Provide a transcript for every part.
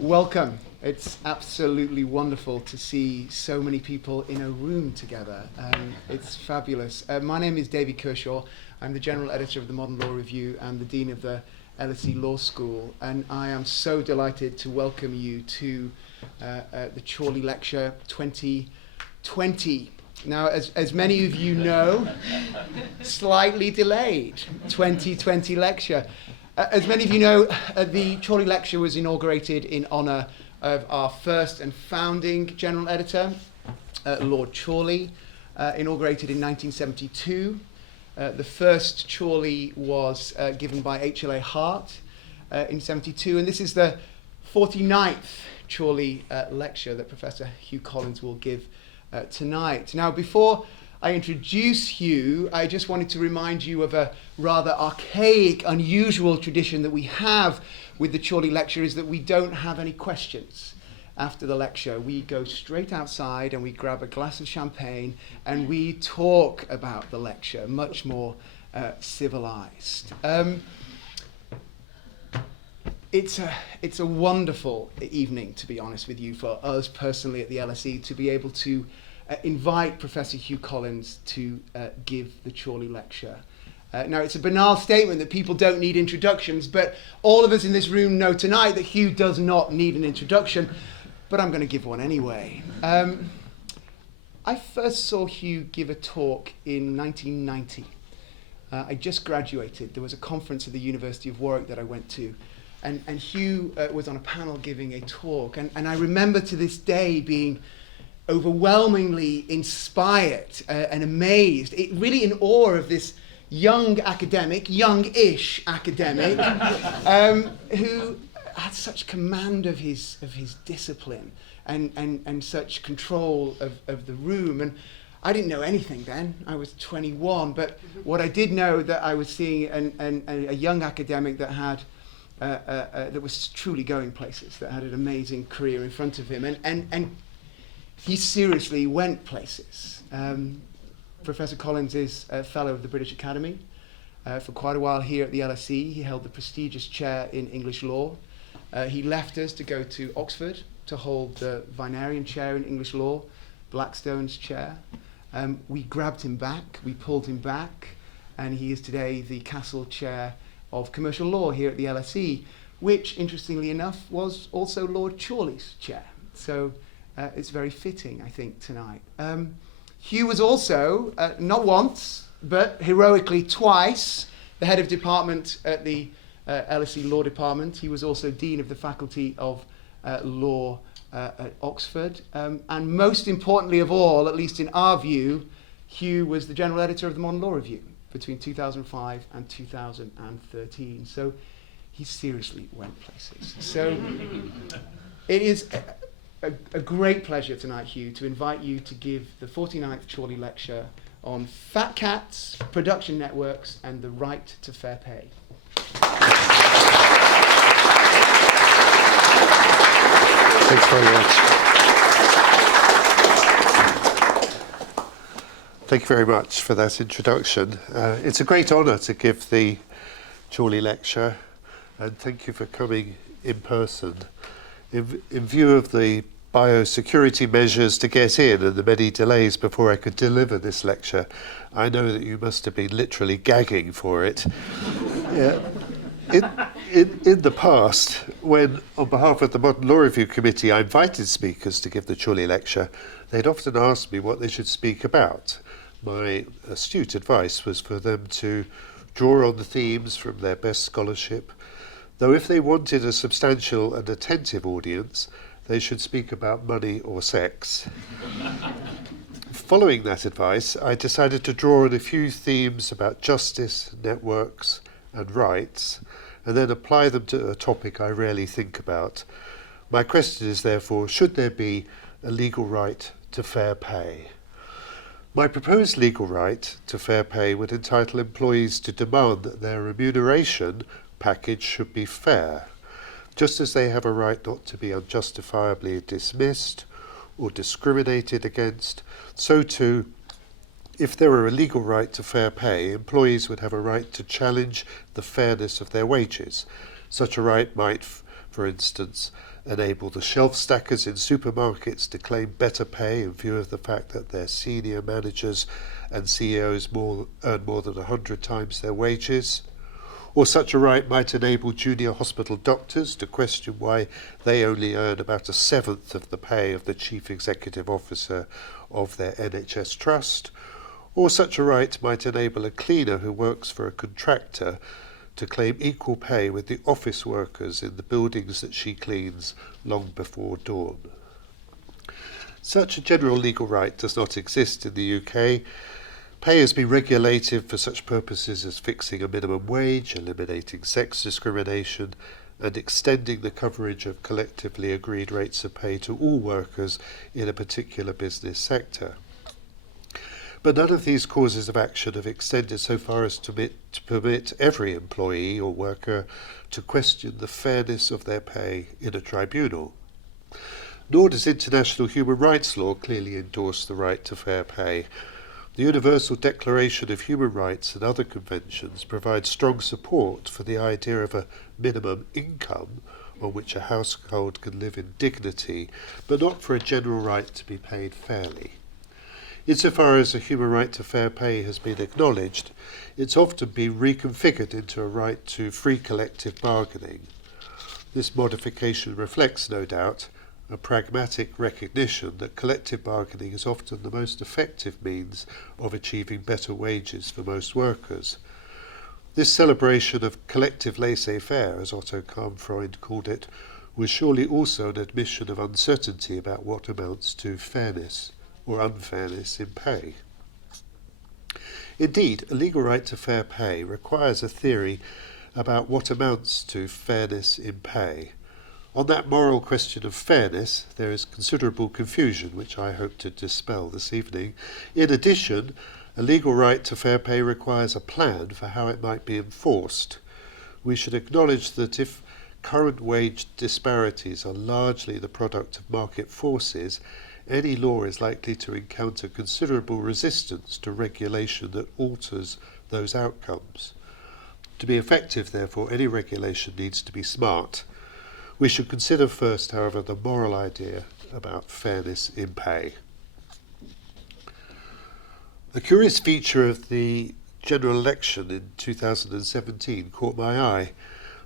Welcome. It's absolutely wonderful to see so many people in a room together. It's fabulous. My name is David Kershaw. I'm the General Editor of the Modern Law Review and the Dean of the LSE Law School. And I am so delighted to welcome you to the Chorley Lecture 2020. Now, as many of you know, slightly delayed 2020 lecture. As many of you know, the Chorley Lecture was inaugurated in honour of our first and founding General Editor, Lord Chorley, inaugurated in 1972. The first Chorley was given by HLA Hart in 72, and this is the 49th Chorley lecture that Professor Hugh Collins will give tonight. Now, before I introduce Hugh, I just wanted to remind you of a rather archaic, unusual tradition that we have with the Chorley lecture, is that we don't have any questions after the lecture. We go straight outside and we grab a glass of champagne and we talk about the lecture, much more civilized. It's a wonderful evening, to be honest with you, for us personally at the LSE to be able to invite Professor Hugh Collins to give the Chorley lecture. Now, it's a banal statement that people don't need introductions, but all of us in this room know tonight that Hugh does not need an introduction, but I'm going to give one anyway. I first saw Hugh give a talk in 1990. I just graduated. There was a conference at the University of Warwick that I went to, and Hugh was on a panel giving a talk, and I remember to this day being overwhelmingly inspired and amazed, really in awe of this youngish academic, who had such command of his discipline and such control of the room. And I didn't know anything then. I was 21, but what I did know, that I was seeing a young academic that had that was truly going places, that had an amazing career in front of him, and he seriously went places. Professor Collins is a fellow of the British Academy. For quite a while here at the LSE, he held the prestigious chair in English law. He left us to go to Oxford to hold the Vinerian chair in English law, Blackstone's chair. We grabbed him back, we pulled him back, and he is today the Castle Chair of Commercial Law here at the LSE, which, interestingly enough, was also Lord Chorley's chair. So it's very fitting, I think, tonight. Hugh was also, not once, but heroically twice, the head of department at the LSE Law Department. He was also Dean of the Faculty of Law at Oxford. And most importantly of all, at least in our view, Hugh was the General Editor of the Modern Law Review between 2005 and 2013. So he seriously went places. So it is a great pleasure tonight, Hugh, to invite you to give the 49th Chorley Lecture on fat cats, production networks, and the right to fair pay. Thanks very much. Thank you very much for that introduction. It's a great honour to give the Chorley Lecture, and thank you for coming in person. In view of the biosecurity measures to get in and the many delays before I could deliver this lecture, I know that you must have been literally gagging for it. Yeah. In the past, when on behalf of the Modern Law Review Committee I invited speakers to give the Chorley Lecture, they'd often ask me what they should speak about. My astute advice was for them to draw on the themes from their best scholarship, though if they wanted a substantial and attentive audience, they should speak about money or sex. Following that advice, I decided to draw on a few themes about justice, networks, and rights, and then apply them to a topic I rarely think about. My question is therefore, should there be a legal right to fair pay? My proposed legal right to fair pay would entitle employees to demand that their remuneration package should be fair, just as they have a right not to be unjustifiably dismissed or discriminated against. So too, if there were a legal right to fair pay, employees would have a right to challenge the fairness of their wages. Such a right might, for instance, enable the shelf stackers in supermarkets to claim better pay in view of the fact that their senior managers and CEOs earn more than 100 times their wages. Or such a right might enable junior hospital doctors to question why they only earn about a seventh of the pay of the chief executive officer of their NHS trust. Or such a right might enable a cleaner who works for a contractor to claim equal pay with the office workers in the buildings that she cleans long before dawn. Such a general legal right does not exist in the UK. Pay has been regulated for such purposes as fixing a minimum wage, eliminating sex discrimination, and extending the coverage of collectively agreed rates of pay to all workers in a particular business sector. But none of these causes of action have extended so far as to permit every employee or worker to question the fairness of their pay in a tribunal. Nor does international human rights law clearly endorse the right to fair pay. The Universal Declaration of Human Rights and other conventions provide strong support for the idea of a minimum income on which a household can live in dignity, but not for a general right to be paid fairly. Insofar as a human right to fair pay has been acknowledged, it's often been reconfigured into a right to free collective bargaining. This modification reflects, no doubt, a pragmatic recognition that collective bargaining is often the most effective means of achieving better wages for most workers. This celebration of collective laissez-faire, as Otto Kahn-Freund called it, was surely also an admission of uncertainty about what amounts to fairness or unfairness in pay. Indeed, a legal right to fair pay requires a theory about what amounts to fairness in pay. On that moral question of fairness, there is considerable confusion, which I hope to dispel this evening. In addition, a legal right to fair pay requires a plan for how it might be enforced. We should acknowledge that if current wage disparities are largely the product of market forces, any law is likely to encounter considerable resistance to regulation that alters those outcomes. To be effective, therefore, any regulation needs to be smart. We should consider first, however, the moral idea about fairness in pay. A curious feature of the general election in 2017 caught my eye.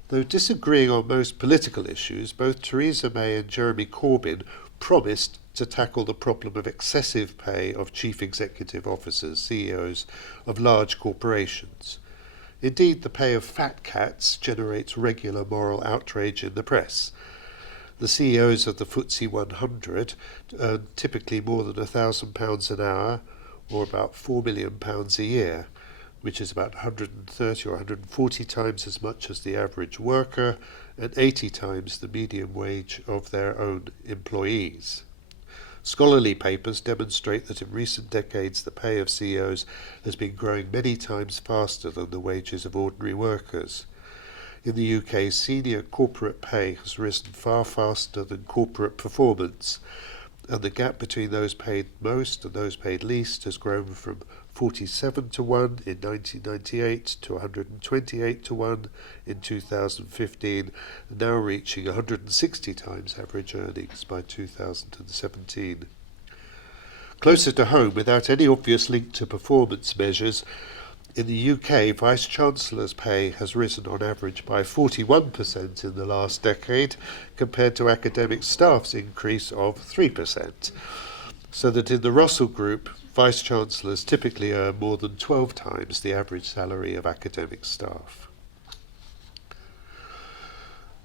Though disagreeing on most political issues, both Theresa May and Jeremy Corbyn promised to tackle the problem of excessive pay of chief executive officers, CEOs of large corporations. Indeed, the pay of fat cats generates regular moral outrage in the press. The CEOs of the FTSE 100 earn typically more than £1,000 an hour, or about £4 million a year, which is about 130 or 140 times as much as the average worker and 80 times the median wage of their own employees. Scholarly papers demonstrate that in recent decades the pay of CEOs has been growing many times faster than the wages of ordinary workers. In the UK, senior corporate pay has risen far faster than corporate performance, and the gap between those paid most and those paid least has grown from 47 to 1 in 1998 to 128 to 1 in 2015, and now reaching 160 times average earnings by 2017. Closer to home, without any obvious link to performance measures, in the UK, Vice-Chancellor's pay has risen on average by 41% in the last decade, compared to academic staff's increase of 3%. So that in the Russell Group, Vice-Chancellors typically earn more than 12 times the average salary of academic staff.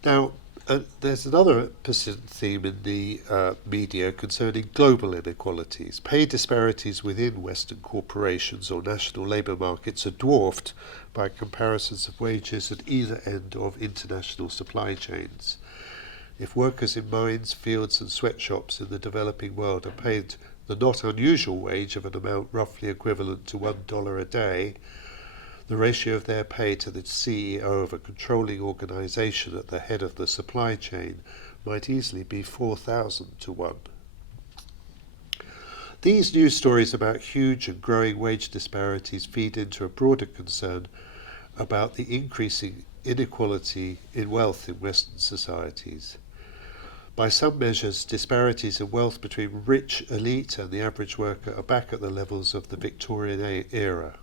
Now, there's another persistent theme in the media concerning global inequalities. Pay disparities within Western corporations or national labour markets are dwarfed by comparisons of wages at either end of international supply chains. If workers in mines, fields and sweatshops in the developing world are paid the not unusual wage of an amount roughly equivalent to $1 a day, the ratio of their pay to the CEO of a controlling organisation at the head of the supply chain might easily be 4,000 to 1. These news stories about huge and growing wage disparities feed into a broader concern about the increasing inequality in wealth in Western societies. By some measures, disparities in wealth between rich elite and the average worker are back at the levels of the Victorian era.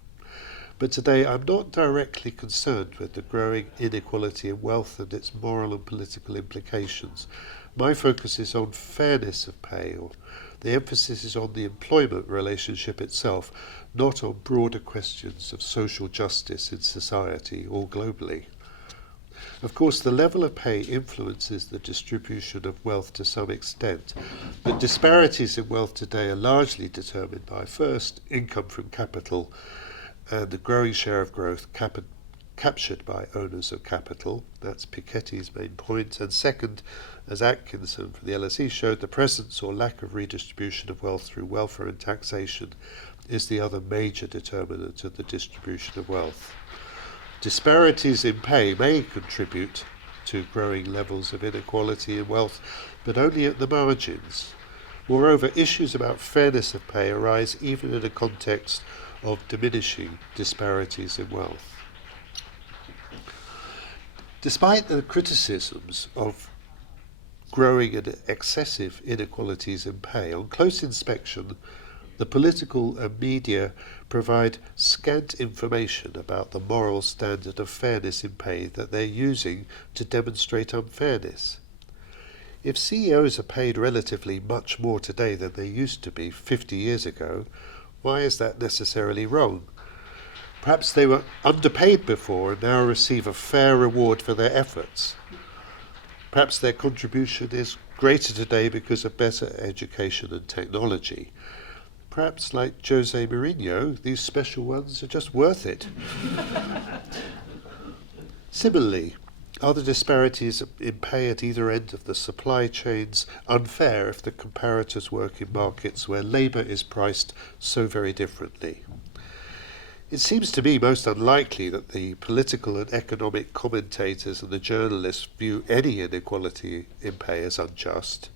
But today I'm not directly concerned with the growing inequality in wealth and its moral and political implications. My focus is on fairness of pay, or the emphasis is on the employment relationship itself, not on broader questions of social justice in society or globally. Of course, the level of pay influences the distribution of wealth to some extent, but disparities in wealth today are largely determined by, first, income from capital and the growing share of growth captured by owners of capital. That's Piketty's main point. And second, as Atkinson from the LSE showed, the presence or lack of redistribution of wealth through welfare and taxation is the other major determinant of the distribution of wealth. Disparities in pay may contribute to growing levels of inequality in wealth, but only at the margins. Moreover, issues about fairness of pay arise even in a context of diminishing disparities in wealth. Despite the criticisms of growing and excessive inequalities in pay, on close inspection, the political and media provide scant information about the moral standard of fairness in pay that they're using to demonstrate unfairness. If CEOs are paid relatively much more today than they used to be 50 years ago, why is that necessarily wrong? Perhaps they were underpaid before and now receive a fair reward for their efforts. Perhaps their contribution is greater today because of better education and technology. Perhaps, like Jose Mourinho, these special ones are just worth it. Similarly, are the disparities in pay at either end of the supply chains unfair if the comparators work in markets where labour is priced so very differently? It seems to me most unlikely that the political and economic commentators and the journalists view any inequality in pay as unjust.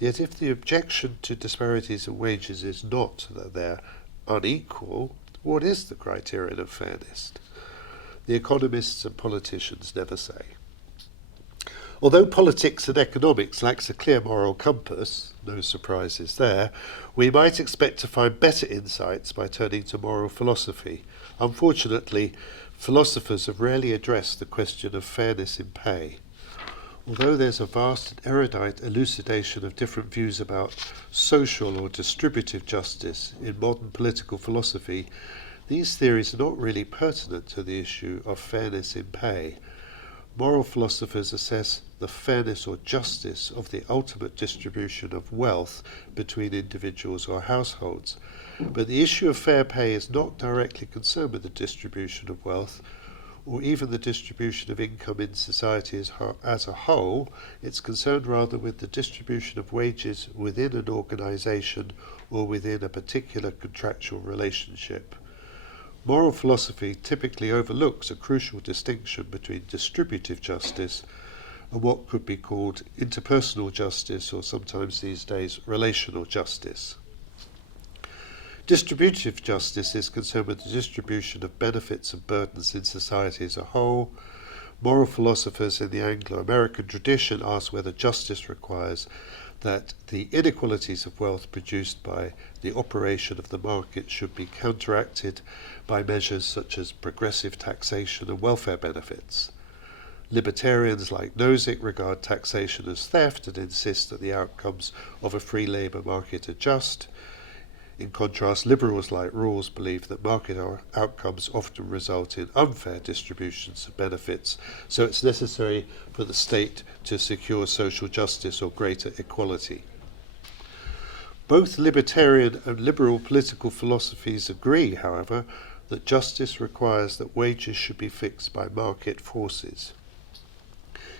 Yet if the objection to disparities in wages is not that they're unequal, what is the criterion of fairness? The economists and politicians never say. Although politics and economics lacks a clear moral compass, no surprises there, we might expect to find better insights by turning to moral philosophy. Unfortunately, philosophers have rarely addressed the question of fairness in pay. Although there's a vast and erudite elucidation of different views about social or distributive justice in modern political philosophy, these theories are not really pertinent to the issue of fairness in pay. Moral philosophers assess the fairness or justice of the ultimate distribution of wealth between individuals or households. But the issue of fair pay is not directly concerned with the distribution of wealth, or even the distribution of income in society as a whole. It's concerned rather with the distribution of wages within an organisation or within a particular contractual relationship. Moral philosophy typically overlooks a crucial distinction between distributive justice and what could be called interpersonal justice, or sometimes these days relational justice. Distributive justice is concerned with the distribution of benefits and burdens in society as a whole. Moral philosophers in the Anglo-American tradition ask whether justice requires that the inequalities of wealth produced by the operation of the market should be counteracted by measures such as progressive taxation and welfare benefits. Libertarians like Nozick regard taxation as theft and insist that the outcomes of a free labour market are just. In contrast, liberals like Rawls believe that market outcomes often result in unfair distributions of benefits, so it's necessary for the state to secure social justice or greater equality. Both libertarian and liberal political philosophies agree, however, that justice requires that wages should be fixed by market forces.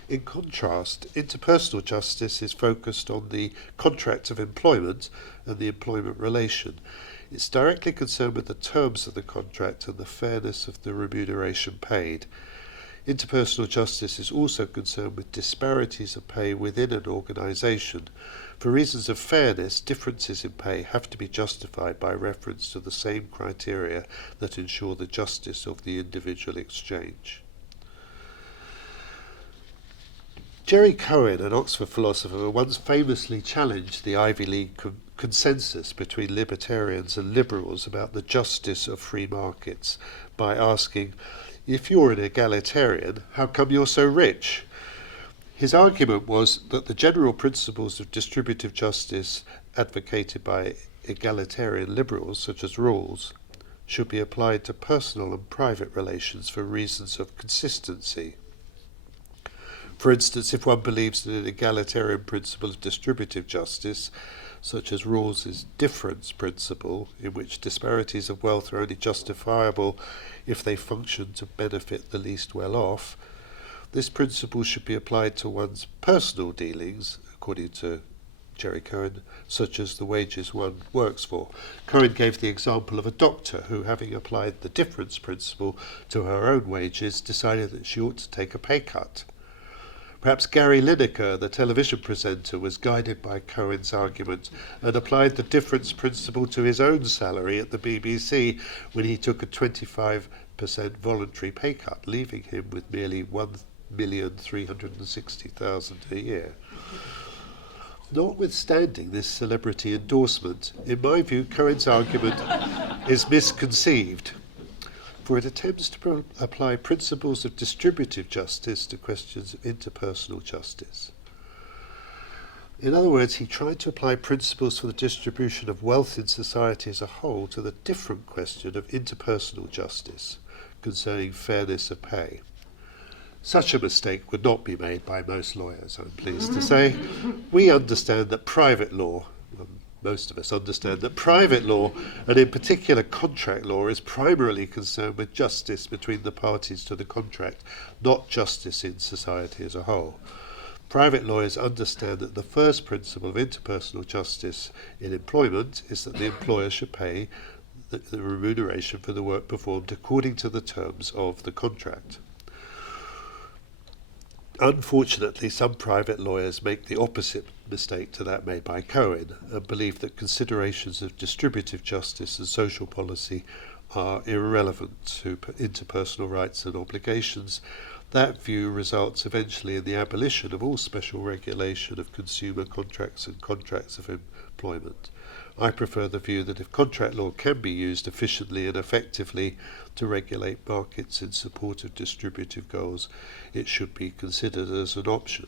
In contrast, interpersonal justice is focused on the contract of employment and the employment relation. It's directly concerned with the terms of the contract and the fairness of the remuneration paid. Interpersonal justice is also concerned with disparities of pay within an organisation. For reasons of fairness, differences in pay have to be justified by reference to the same criteria that ensure the justice of the individual exchange. Jerry Cohen, an Oxford philosopher, once famously challenged the Ivy League consensus between libertarians and liberals about the justice of free markets by asking, if you're an egalitarian, how come you're so rich? His argument was that the general principles of distributive justice advocated by egalitarian liberals, such as rules, should be applied to personal and private relations for reasons of consistency. For instance, if one believes in an egalitarian principle of distributive justice, such as Rawls's difference principle, in which disparities of wealth are only justifiable if they function to benefit the least well off, this principle should be applied to one's personal dealings, according to Jerry Cohen, such as the wages one works for. Cohen gave the example of a doctor who, having applied the difference principle to her own wages, decided that she ought to take a pay cut. Perhaps Gary Lineker, the television presenter, was guided by Cohen's argument and applied the difference principle to his own salary at the BBC when he took a 25% voluntary pay cut, leaving him with merely $1,360,000 a year. Notwithstanding this celebrity endorsement, in my view, Cohen's argument is misconceived, for it attempts to apply principles of distributive justice to questions of interpersonal justice. In other words, he tried to apply principles for the distribution of wealth in society as a whole to the different question of interpersonal justice concerning fairness of pay. Such a mistake would not be made by most lawyers, I'm pleased to say. We understand that private law, most of us understand that private law, and in particular contract law, is primarily concerned with justice between the parties to the contract, not justice in society as a whole. Private lawyers understand that the first principle of interpersonal justice in employment is that the employer should pay the remuneration for the work performed according to the terms of the contract. Unfortunately, some private lawyers make the opposite mistake to that made by Cohen and believe that considerations of distributive justice and social policy are irrelevant to interpersonal rights and obligations. That view results eventually in the abolition of all special regulation of consumer contracts and contracts of employment. I prefer the view that if contract law can be used efficiently and effectively to regulate markets in support of distributive goals, it should be considered as an option.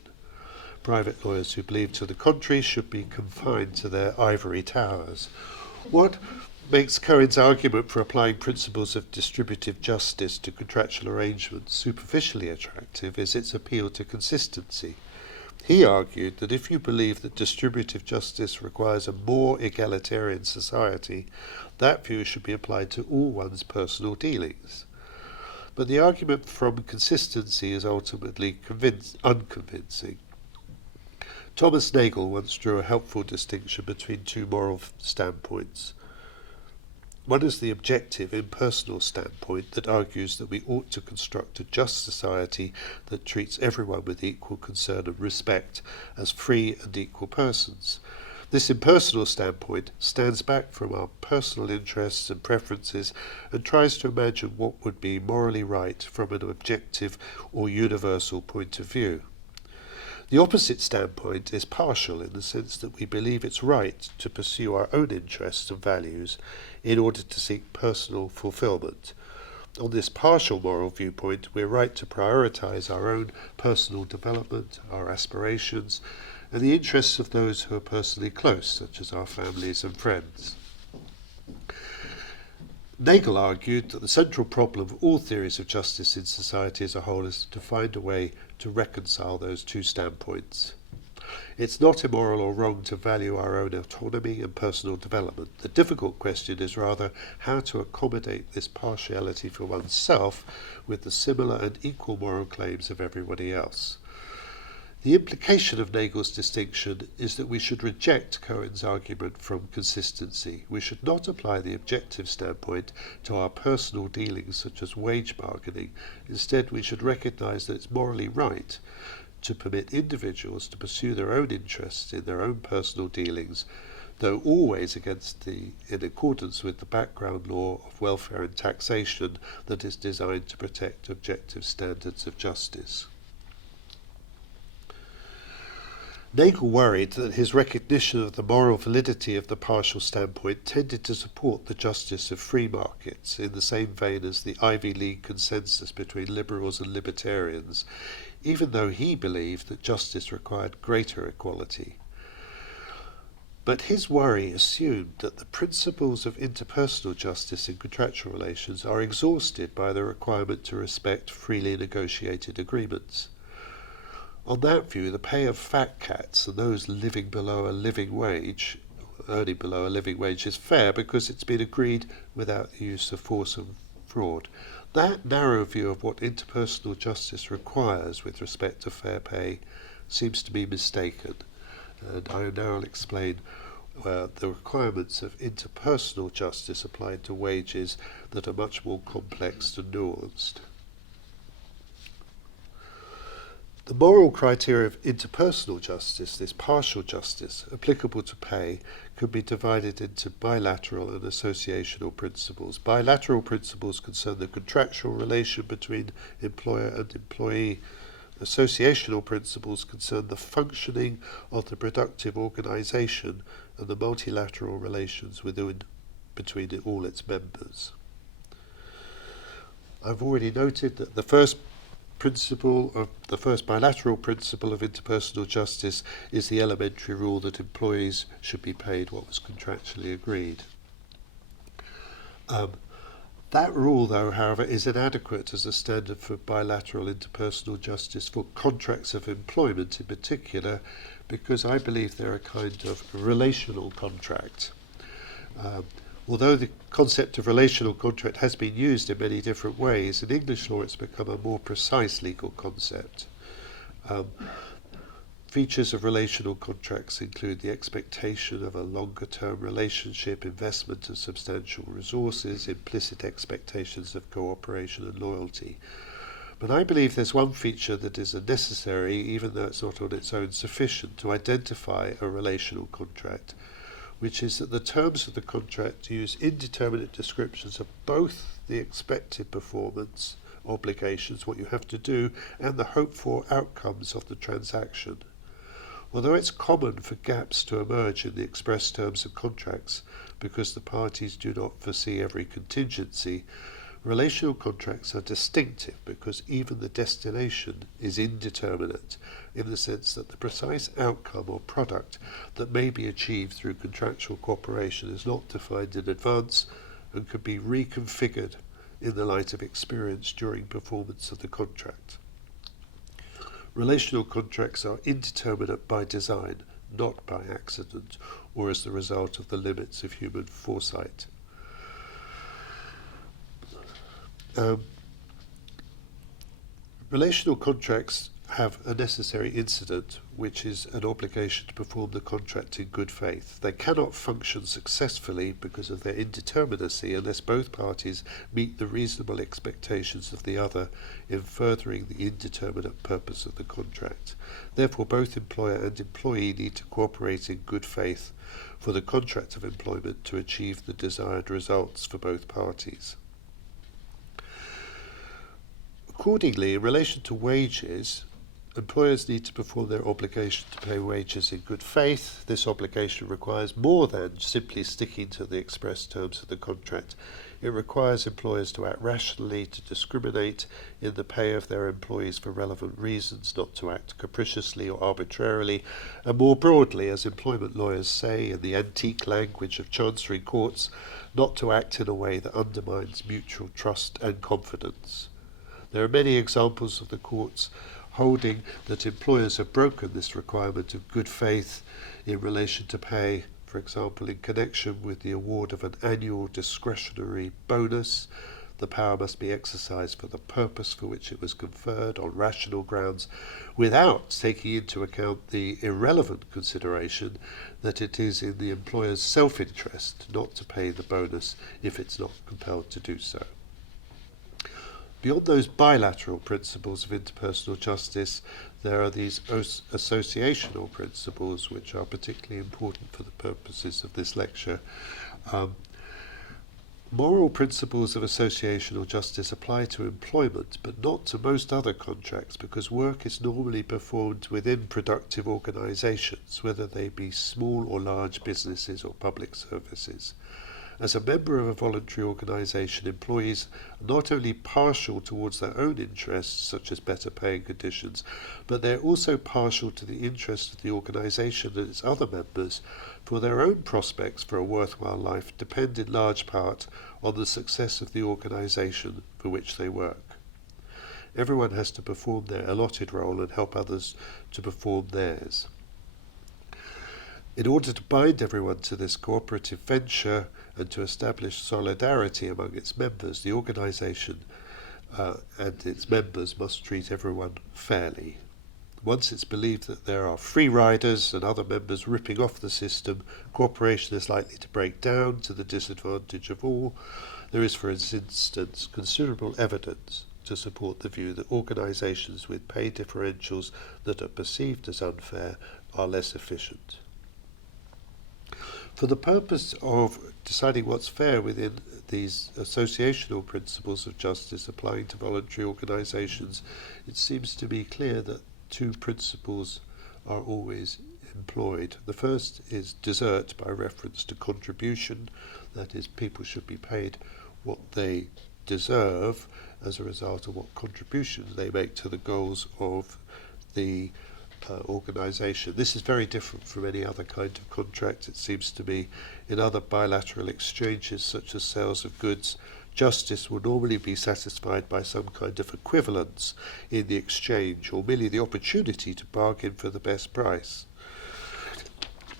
Private lawyers who believe to the contrary should be confined to their ivory towers. What makes Cohen's argument for applying principles of distributive justice to contractual arrangements superficially attractive is its appeal to consistency. He argued that if you believe that distributive justice requires a more egalitarian society, that view should be applied to all one's personal dealings. But the argument from consistency is ultimately unconvincing. Thomas Nagel once drew a helpful distinction between two moral standpoints. One is the objective, impersonal standpoint that argues that we ought to construct a just society that treats everyone with equal concern and respect as free and equal persons. This impersonal standpoint stands back from our personal interests and preferences and tries to imagine what would be morally right from an objective or universal point of view. The opposite standpoint is partial in the sense that we believe it's right to pursue our own interests and values in order to seek personal fulfillment. On this partial moral viewpoint, we're right to prioritize our own personal development, our aspirations, and the interests of those who are personally close, such as our families and friends. Nagel argued that the central problem of all theories of justice in society as a whole is to find a way to reconcile those two standpoints. It's not immoral or wrong to value our own autonomy and personal development. The difficult question is rather how to accommodate this partiality for oneself with the similar and equal moral claims of everybody else. The implication of Nagel's distinction is that we should reject Cohen's argument from consistency. We should not apply the objective standpoint to our personal dealings such as wage bargaining. Instead, we should recognize that it's morally right to permit individuals to pursue their own interests in their own personal dealings, though always in accordance with the background law of welfare and taxation that is designed to protect objective standards of justice. Nagel worried that his recognition of the moral validity of the partial standpoint tended to support the justice of free markets, in the same vein as the Ivy League consensus between liberals and libertarians, even though he believed that justice required greater equality. But his worry assumed that the principles of interpersonal justice in contractual relations are exhausted by the requirement to respect freely negotiated agreements. On that view, the pay of fat cats and those living below a living wage, earning below a living wage, is fair because it's been agreed without the use of force and fraud. That narrow view of what interpersonal justice requires with respect to fair pay seems to be mistaken. And I now will explain the requirements of interpersonal justice applied to wages that are much more complex and nuanced. The moral criteria of interpersonal justice, this partial justice, applicable to pay, could be divided into bilateral and associational principles. Bilateral principles concern the contractual relation between employer and employee. Associational principles concern the functioning of the productive organisation and the multilateral relations between all its members. I've already noted that the first bilateral principle of interpersonal justice is the elementary rule that employees should be paid what was contractually agreed. That rule, though, however, is inadequate as a standard for bilateral interpersonal justice for contracts of employment in particular, because I believe they're a kind of relational contract. Although the concept of relational contract has been used in many different ways, in English law it's become a more precise legal concept. Features of relational contracts include the expectation of a longer-term relationship, investment of substantial resources, implicit expectations of cooperation and loyalty. But I believe there's one feature that is necessary, even though it's not on its own sufficient, to identify a relational contract, which is that the terms of the contract use indeterminate descriptions of both the expected performance obligations, what you have to do, and the hoped-for outcomes of the transaction. Although it's common for gaps to emerge in the express terms of contracts because the parties do not foresee every contingency, relational contracts are distinctive because even the destination is indeterminate, in the sense that the precise outcome or product that may be achieved through contractual cooperation is not defined in advance and could be reconfigured in the light of experience during performance of the contract. Relational contracts are indeterminate by design, not by accident, or as the result of the limits of human foresight. Relational contracts have a necessary incident, which is an obligation to perform the contract in good faith. They cannot function successfully because of their indeterminacy unless both parties meet the reasonable expectations of the other in furthering the indeterminate purpose of the contract. Therefore, both employer and employee need to cooperate in good faith for the contract of employment to achieve the desired results for both parties. Accordingly, in relation to wages, employers need to perform their obligation to pay wages in good faith. This obligation requires more than simply sticking to the express terms of the contract. It requires employers to act rationally, to discriminate in the pay of their employees for relevant reasons, not to act capriciously or arbitrarily, and more broadly, as employment lawyers say in the antique language of chancery courts, not to act in a way that undermines mutual trust and confidence. There are many examples of the courts holding that employers have broken this requirement of good faith in relation to pay, for example, in connection with the award of an annual discretionary bonus. The power must be exercised for the purpose for which it was conferred on rational grounds, without taking into account the irrelevant consideration that it is in the employer's self-interest not to pay the bonus if it's not compelled to do so. Beyond those bilateral principles of interpersonal justice, there are these associational principles which are particularly important for the purposes of this lecture. Moral principles of associational justice apply to employment, but not to most other contracts, because work is normally performed within productive organisations, whether they be small or large businesses or public services. As a member of a voluntary organisation, employees are not only partial towards their own interests, such as better pay and conditions, but they're also partial to the interests of the organisation and its other members, for their own prospects for a worthwhile life depend in large part on the success of the organisation for which they work. Everyone has to perform their allotted role and help others to perform theirs. In order to bind everyone to this cooperative venture and to establish solidarity among its members, the organisation and its members must treat everyone fairly. Once it's believed that there are free riders and other members ripping off the system, cooperation is likely to break down to the disadvantage of all. There is, for instance, considerable evidence to support the view that organisations with pay differentials that are perceived as unfair are less efficient. For the purpose of deciding what's fair within these associational principles of justice applying to voluntary organisations, it seems to be clear that two principles are always employed. The first is desert by reference to contribution, that is, people should be paid what they deserve as a result of what contributions they make to the goals of the organisation. This is very different from any other kind of contract. It seems to me in other bilateral exchanges such as sales of goods, justice will normally be satisfied by some kind of equivalence in the exchange or merely the opportunity to bargain for the best price.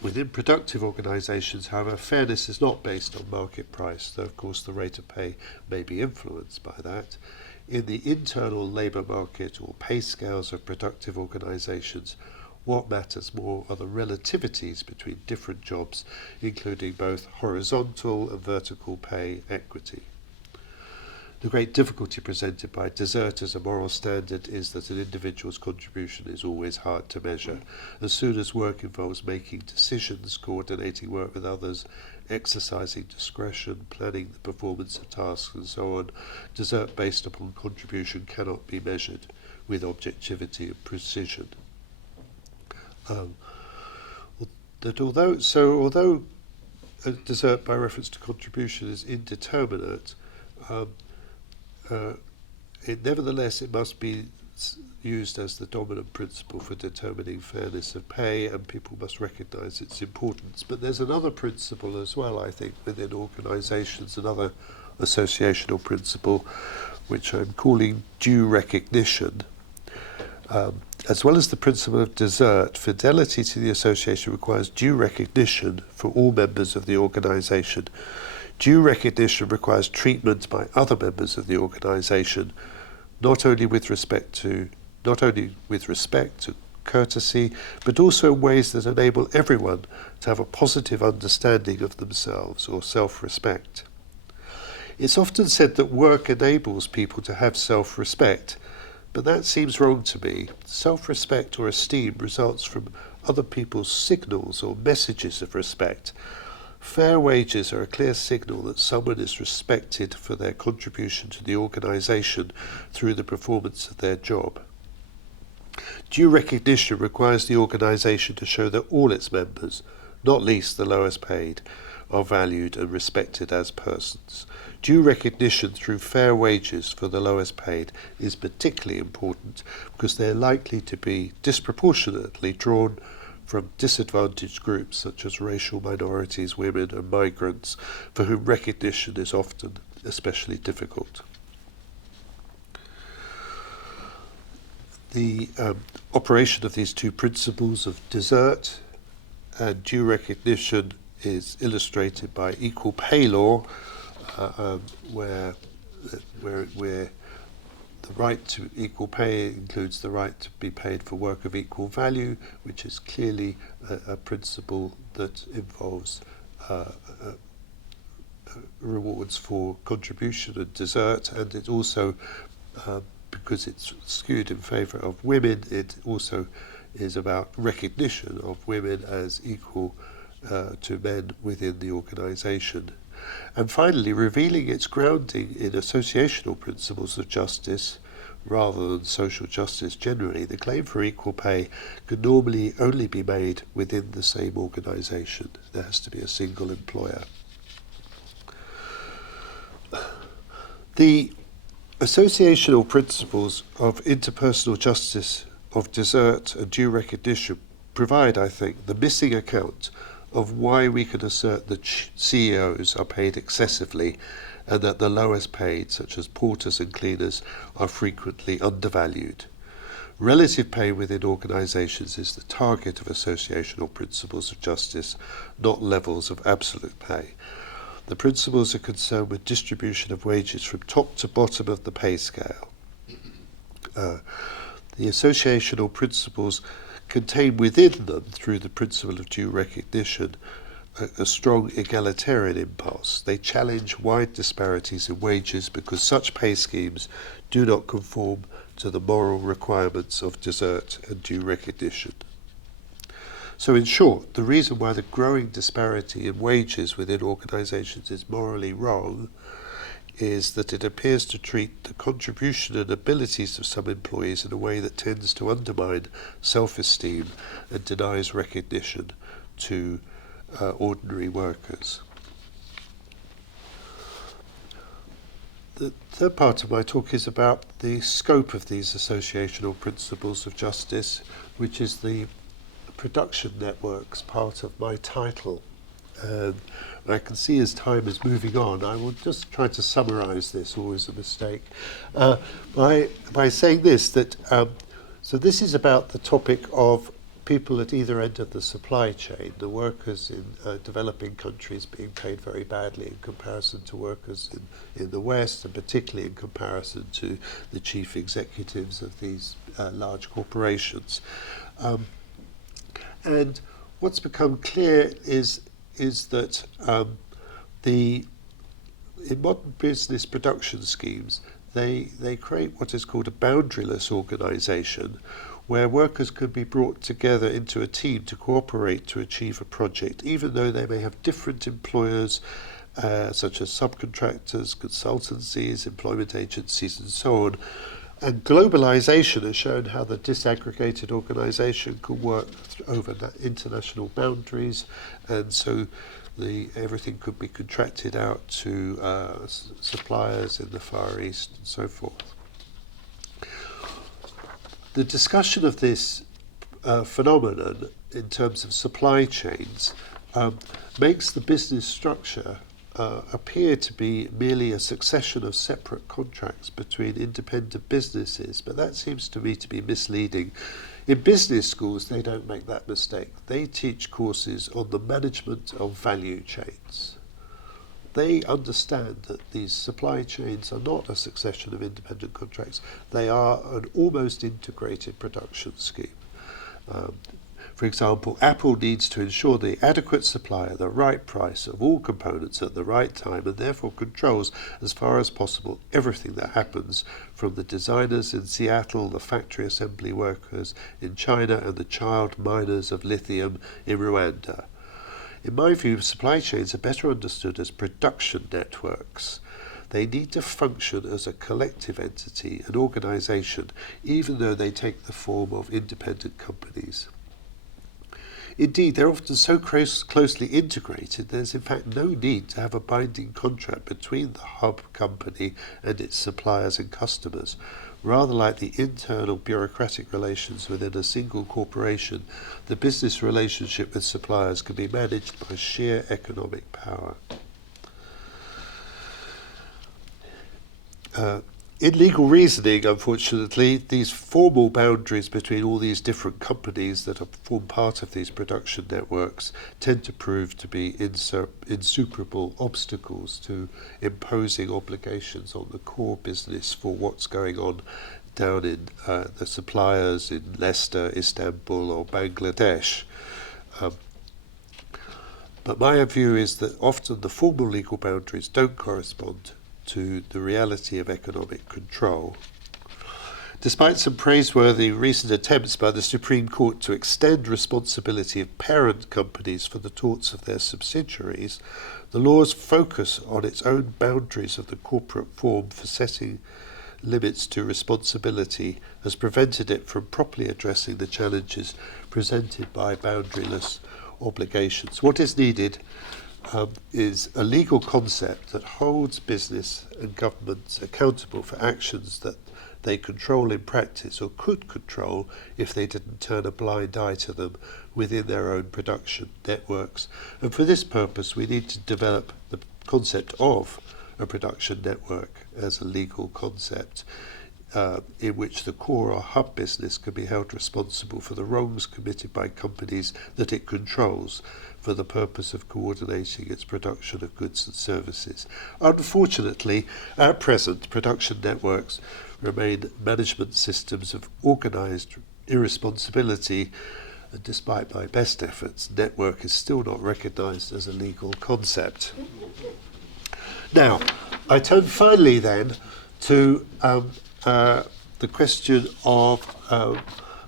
Within productive organisations, however, fairness is not based on market price, though of course the rate of pay may be influenced by that. In the internal labour market or pay scales of productive organisations, what matters more are the relativities between different jobs, including both horizontal and vertical pay equity. The great difficulty presented by desert as a moral standard is that an individual's contribution is always hard to measure. As soon as work involves making decisions, coordinating work with others, exercising discretion, planning the performance of tasks and so on, desert based upon contribution cannot be measured with objectivity and precision. Although a desert by reference to contribution is indeterminate, nevertheless it must be used as the dominant principle for determining fairness of pay, and people must recognise its importance. But there's another principle as well, I think, within organisations, another associational principle, which I'm calling due recognition. As well as the principle of desert, fidelity to the association requires due recognition for all members of the organisation. Due recognition requires treatment by other members of the organisation, not only with respect to courtesy, but also in ways that enable everyone to have a positive understanding of themselves or self-respect. It's often said that work enables people to have self-respect, but that seems wrong to me. Self-respect or esteem results from other people's signals or messages of respect. Fair wages are a clear signal that someone is respected for their contribution to the organisation through the performance of their job. Due recognition requires the organisation to show that all its members, not least the lowest paid, are valued and respected as persons. Due recognition through fair wages for the lowest paid is particularly important because they're likely to be disproportionately drawn from disadvantaged groups such as racial minorities, women and migrants, for whom recognition is often especially difficult. The operation of these two principles of desert and due recognition is illustrated by equal pay law, where the right to equal pay includes the right to be paid for work of equal value, which is clearly a principle that involves rewards for contribution and desert, and it also, because it's skewed in favour of women, it also is about recognition of women as equal to men within the organisation. And finally, revealing its grounding in associational principles of justice rather than social justice generally, the claim for equal pay can normally only be made within the same organisation. There has to be a single employer. The associational principles of interpersonal justice, of desert and due recognition provide, I think, the missing account of why we can assert that CEOs are paid excessively and that the lowest paid, such as porters and cleaners, are frequently undervalued. Relative pay within organisations is the target of associational principles of justice, not levels of absolute pay. The principles are concerned with distribution of wages from top to bottom of the pay scale. The associational principles contain within them, through the principle of due recognition, a strong egalitarian impulse. They challenge wide disparities in wages because such pay schemes do not conform to the moral requirements of desert and due recognition. So in short, the reason why the growing disparity in wages within organisations is morally wrong is that it appears to treat the contribution and abilities of some employees in a way that tends to undermine self-esteem and denies recognition to ordinary workers. The third part of my talk is about the scope of these associational principles of justice, which is the production networks part of my title. I can see as time is moving on, I will just try to summarise this, always a mistake, by saying this, that so this is about the topic of people at either end of the supply chain, the workers in developing countries being paid very badly in comparison to workers in the West, and particularly in comparison to the chief executives of these large corporations. And what's become clear is that in modern business production schemes, they create what is called a boundaryless organisation, where workers can be brought together into a team to cooperate to achieve a project, even though they may have different employers, such as subcontractors, consultancies, employment agencies, and so on. And globalization has shown how the disaggregated organisation can work over international boundaries, and so everything could be contracted out to suppliers in the Far East and so forth. The discussion of this phenomenon in terms of supply chains makes the business structure appear to be merely a succession of separate contracts between independent businesses, but that seems to me to be misleading. In business schools, they don't make that mistake. They teach courses on the management of value chains. They understand that these supply chains are not a succession of independent contracts. They are an almost integrated production scheme. For example, Apple needs to ensure the adequate supply at the right price of all components at the right time, and therefore controls as far as possible everything that happens, from the designers in Seattle, the factory assembly workers in China, and the child miners of lithium in Rwanda. In my view, supply chains are better understood as production networks. They need to function as a collective entity, an organisation, even though they take the form of independent companies. Indeed, they're often so closely integrated, there's in fact no need to have a binding contract between the hub company and its suppliers and customers. Rather like the internal bureaucratic relations within a single corporation, the business relationship with suppliers can be managed by sheer economic power. In legal reasoning, unfortunately, these formal boundaries between all these different companies that form part of these production networks tend to prove to be insuperable obstacles to imposing obligations on the core business for what's going on down in the suppliers in Leicester, Istanbul, or Bangladesh. But my view is that often the formal legal boundaries don't correspond to the reality of economic control. Despite some praiseworthy recent attempts by the Supreme Court to extend responsibility of parent companies for the torts of their subsidiaries, the law's focus on its own boundaries of the corporate form for setting limits to responsibility has prevented it from properly addressing the challenges presented by boundaryless obligations. What is needed is a legal concept that holds business and governments accountable for actions that they control in practice or could control if they didn't turn a blind eye to them within their own production networks. And for this purpose, we need to develop the concept of a production network as a legal concept in which the core or hub business can be held responsible for the wrongs committed by companies that it controls for the purpose of coordinating its production of goods and services. Unfortunately, at present, production networks remain management systems of organised irresponsibility, and despite my best efforts, network is still not recognised as a legal concept. Now, I turn finally then to the question of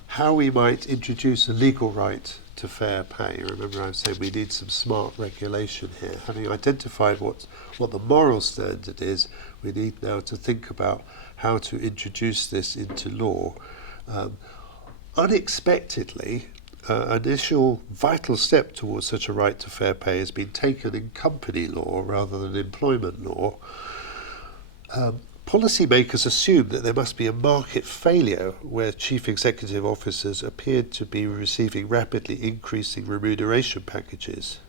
how we might introduce a legal right to fair pay. Remember, I've said we need some smart regulation here. Having identified what the moral standard is, we need now to think about how to introduce this into law. Unexpectedly, an initial vital step towards such a right to fair pay has been taken in company law rather than employment law. Policymakers assumed that there must be a market failure where chief executive officers appeared to be receiving rapidly increasing remuneration packages,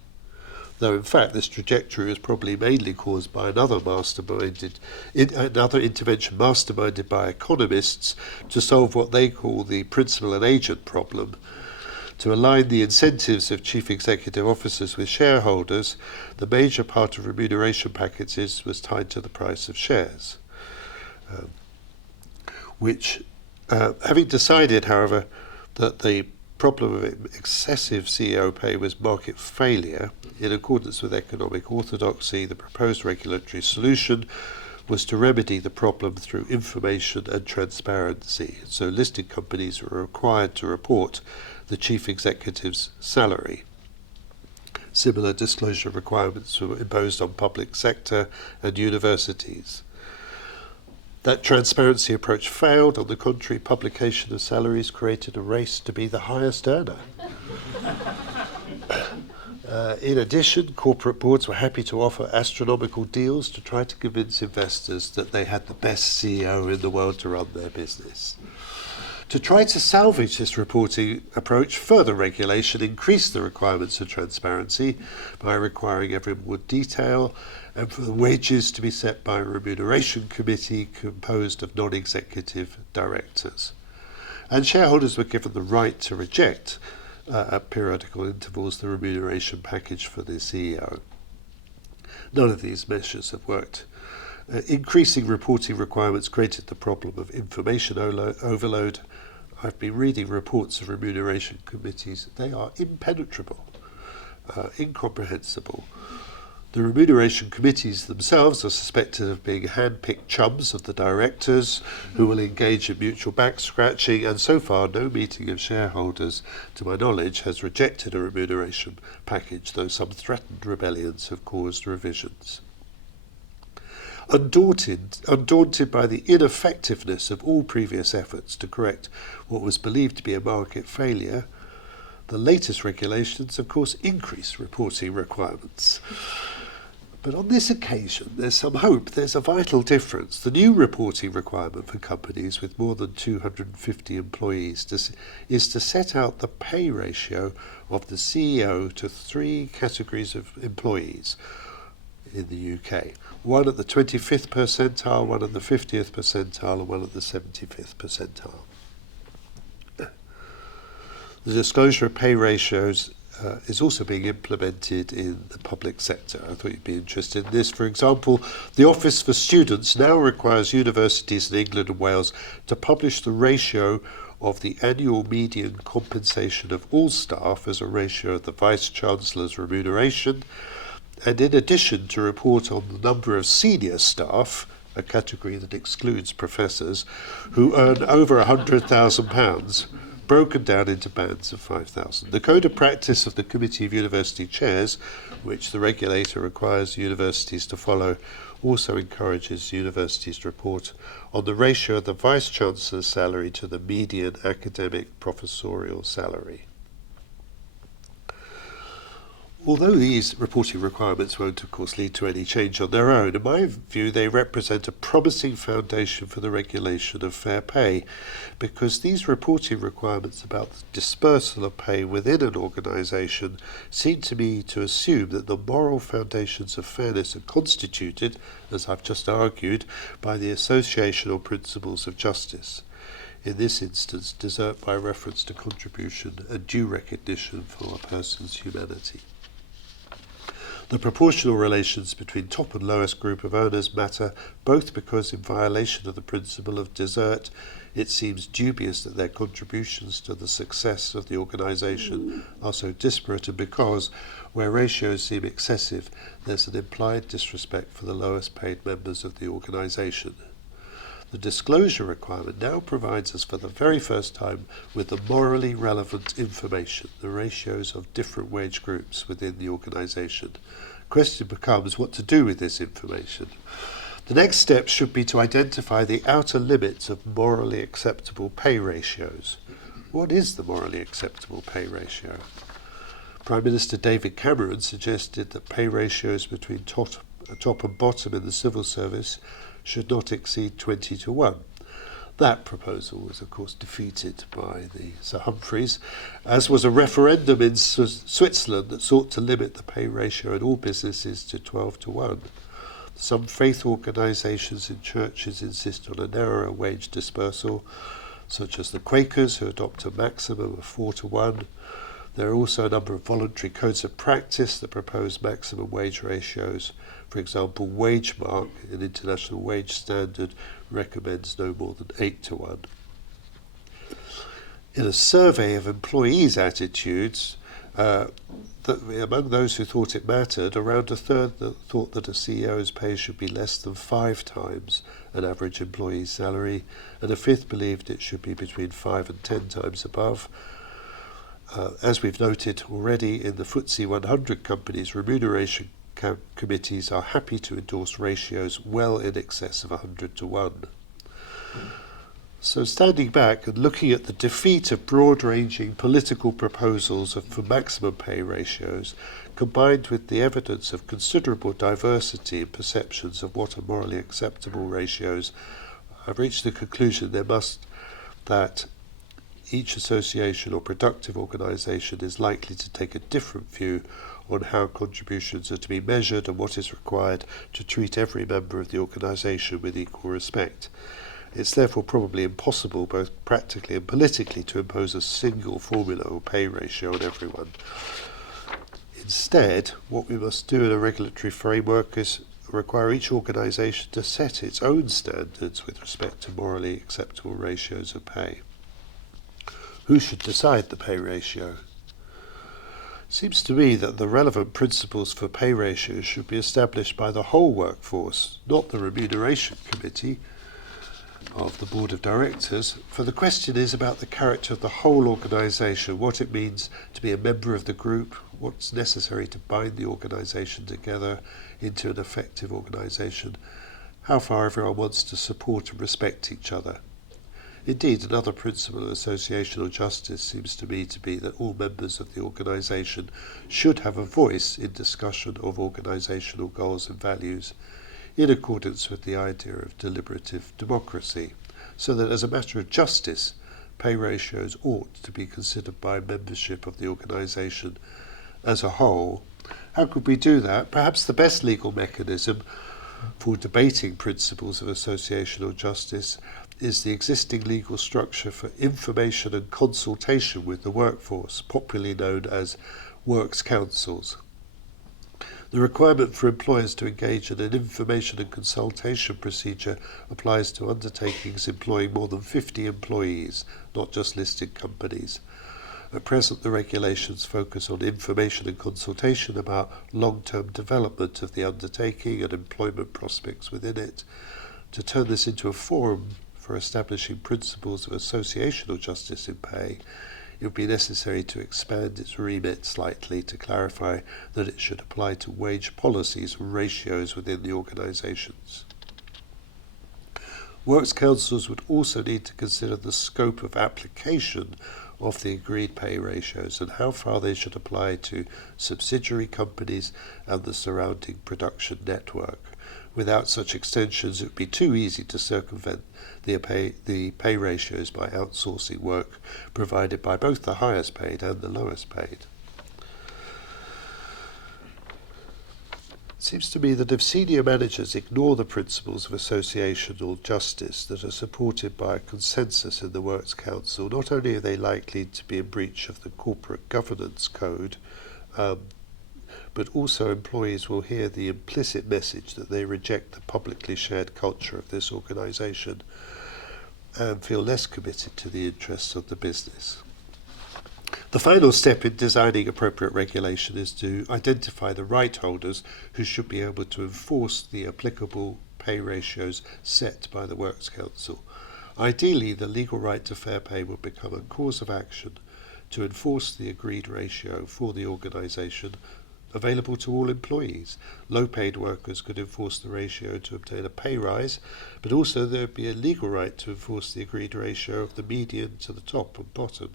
though in fact this trajectory was probably mainly caused by another intervention masterminded by economists to solve what they call the principal and agent problem. To align the incentives of chief executive officers with shareholders, the major part of remuneration packages was tied to the price of shares. Having decided, however, that the problem of excessive CEO pay was market failure, in accordance with economic orthodoxy, the proposed regulatory solution was to remedy the problem through information and transparency. So listed companies were required to report the chief executive's salary. Similar disclosure requirements were imposed on public sector and universities. That transparency approach failed. On the contrary, publication of salaries created a race to be the highest earner. In addition, corporate boards were happy to offer astronomical deals to try to convince investors that they had the best CEO in the world to run their business. To try to salvage this reporting approach, further regulation increased the requirements of transparency by requiring ever more detail and for the wages to be set by a remuneration committee composed of non-executive directors. And shareholders were given the right to reject at periodical intervals the remuneration package for the CEO. None of these measures have worked. Increasing reporting requirements created the problem of information overload. I've been reading reports of remuneration committees. They are impenetrable, incomprehensible. The remuneration committees themselves are suspected of being hand-picked chums of the directors who will engage in mutual back-scratching, and so far no meeting of shareholders, to my knowledge, has rejected a remuneration package, though some threatened rebellions have caused revisions. Undaunted by the ineffectiveness of all previous efforts to correct what was believed to be a market failure, the latest regulations, of course, increase reporting requirements. But on this occasion, there's some hope. There's a vital difference. The new reporting requirement for companies with more than 250 employees is to set out the pay ratio of the CEO to 3 categories of employees in the UK. One at the 25th percentile, one at the 50th percentile, and one at the 75th percentile. The disclosure of pay ratios is also being implemented in the public sector. I thought you'd be interested in this. For example, the Office for Students now requires universities in England and Wales to publish the ratio of the annual median compensation of all staff as a ratio of the Vice-Chancellor's remuneration, and in addition to report on the number of senior staff, a category that excludes professors who earn over £100,000, broken down into bands of 5,000. The Code of Practice of the Committee of University Chairs, which the regulator requires universities to follow, also encourages universities to report on the ratio of the Vice-Chancellor's salary to the median academic professorial salary. Although these reporting requirements won't, of course, lead to any change on their own, in my view they represent a promising foundation for the regulation of fair pay, because these reporting requirements about the dispersal of pay within an organisation seem to me to assume that the moral foundations of fairness are constituted, as I've just argued, by the associational principles of justice. In this instance, desert by reference to contribution and due recognition for a person's humanity. The proportional relations between top and lowest group of owners matter both because, in violation of the principle of desert, it seems dubious that their contributions to the success of the organisation are so disparate, and because, where ratios seem excessive, there's an implied disrespect for the lowest paid members of the organisation. The disclosure requirement now provides us for the very first time with the morally relevant information, the ratios of different wage groups within the organisation. The question becomes what to do with this information. The next step should be to identify the outer limits of morally acceptable pay ratios. What is the morally acceptable pay ratio? Prime Minister David Cameron suggested that pay ratios between top and bottom in the civil service should not exceed 20-1. That proposal was, of course, defeated by the Sir Humphreys, as was a referendum in Switzerland that sought to limit the pay ratio in all businesses to 12-1. Some faith organisations and churches insist on a narrower wage dispersal, such as the Quakers, who adopt a maximum of 4-1. There are also a number of voluntary codes of practice that propose maximum wage ratios. For example, WageMark, an international wage standard, recommends no more than 8-1. In a survey of employees' attitudes, among those who thought it mattered, around a third thought that a CEO's pay should be less than 5 times an average employee's salary, and a fifth believed it should be between 5 and 10 times above. As we've noted already, in the FTSE 100 companies, remuneration committees are happy to endorse ratios well in excess of 100-1. So standing back and looking at the defeat of broad-ranging political proposals for maximum pay ratios, combined with the evidence of considerable diversity in perceptions of what are morally acceptable ratios, I've reached the conclusion that each association or productive organisation is likely to take a different view on how contributions are to be measured and what is required to treat every member of the organisation with equal respect. It's therefore probably impossible, both practically and politically, to impose a single formula or pay ratio on everyone. Instead, what we must do in a regulatory framework is require each organisation to set its own standards with respect to morally acceptable ratios of pay. Who should decide the pay ratio? It seems to me that the relevant principles for pay ratios should be established by the whole workforce, not the remuneration committee of the board of directors, for the question is about the character of the whole organisation, what it means to be a member of the group, what's necessary to bind the organisation together into an effective organisation, how far everyone wants to support and respect each other. Indeed, another principle of associational justice seems to me to be that all members of the organisation should have a voice in discussion of organisational goals and values, in accordance with the idea of deliberative democracy, so that as a matter of justice, pay ratios ought to be considered by membership of the organisation as a whole. How could we do that? Perhaps the best legal mechanism for debating principles of associational justice is the existing legal structure for information and consultation with the workforce, popularly known as works councils. The requirement for employers to engage in an information and consultation procedure applies to undertakings employing more than 50 employees, not just listed companies. At present, the regulations focus on information and consultation about long-term development of the undertaking and employment prospects within it. To turn this into a forum for establishing principles of associational justice in pay, it would be necessary to expand its remit slightly to clarify that it should apply to wage policies and ratios within the organisations. Works councils would also need to consider the scope of application of the agreed pay ratios and how far they should apply to subsidiary companies and the surrounding production network. Without such extensions, it would be too easy to circumvent the pay ratios by outsourcing work provided by both the highest paid and the lowest paid. It seems to me that if senior managers ignore the principles of associational justice that are supported by a consensus in the Works Council, not only are they likely to be in breach of the corporate governance code, but also employees will hear the implicit message that they reject the publicly shared culture of this organisation and feel less committed to the interests of the business. The final step in designing appropriate regulation is to identify the right holders who should be able to enforce the applicable pay ratios set by the Works Council. Ideally, the legal right to fair pay would become a cause of action to enforce the agreed ratio for the organisation available to all employees. Low-paid workers could enforce the ratio to obtain a pay rise, but also there would be a legal right to enforce the agreed ratio of the median to the top and bottom.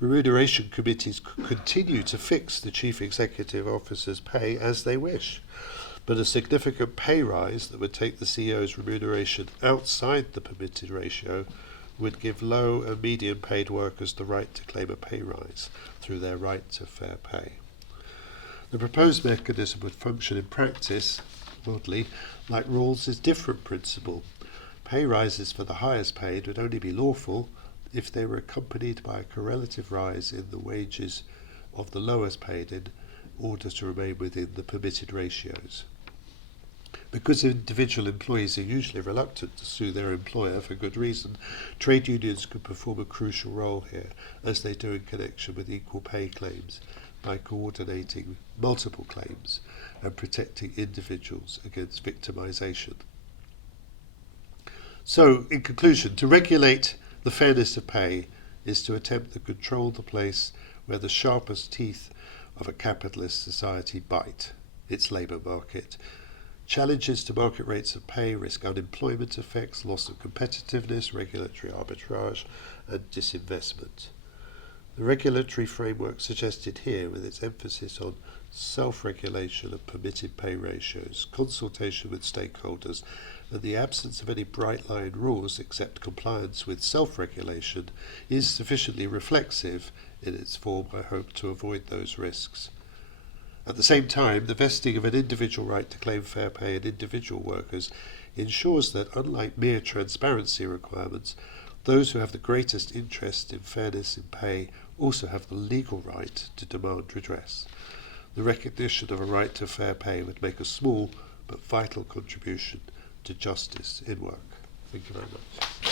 Remuneration committees could continue to fix the chief executive officer's pay as they wish, but a significant pay rise that would take the CEO's remuneration outside the permitted ratio would give low and medium paid workers the right to claim a pay rise through their right to fair pay. The proposed mechanism would function in practice, oddly, like Rawls's different principle. Pay rises for the highest paid would only be lawful if they were accompanied by a correlative rise in the wages of the lowest paid in order to remain within the permitted ratios. Because individual employees are usually reluctant to sue their employer for good reason, trade unions could perform a crucial role here, as they do in connection with equal pay claims, by coordinating multiple claims and protecting individuals against victimisation. So, in conclusion, to regulate the fairness of pay is to attempt to control the place where the sharpest teeth of a capitalist society bite, its labour market. Challenges to market rates of pay risk unemployment effects, loss of competitiveness, regulatory arbitrage, and disinvestment. The regulatory framework suggested here, with its emphasis on self-regulation of permitted pay ratios, consultation with stakeholders, and the absence of any bright-line rules except compliance with self-regulation, is sufficiently reflexive in its form, I hope, to avoid those risks. At the same time, the vesting of an individual right to claim fair pay in individual workers ensures that, unlike mere transparency requirements, those who have the greatest interest in fairness in pay also have the legal right to demand redress. The recognition of a right to fair pay would make a small but vital contribution to justice in work. Thank you very much.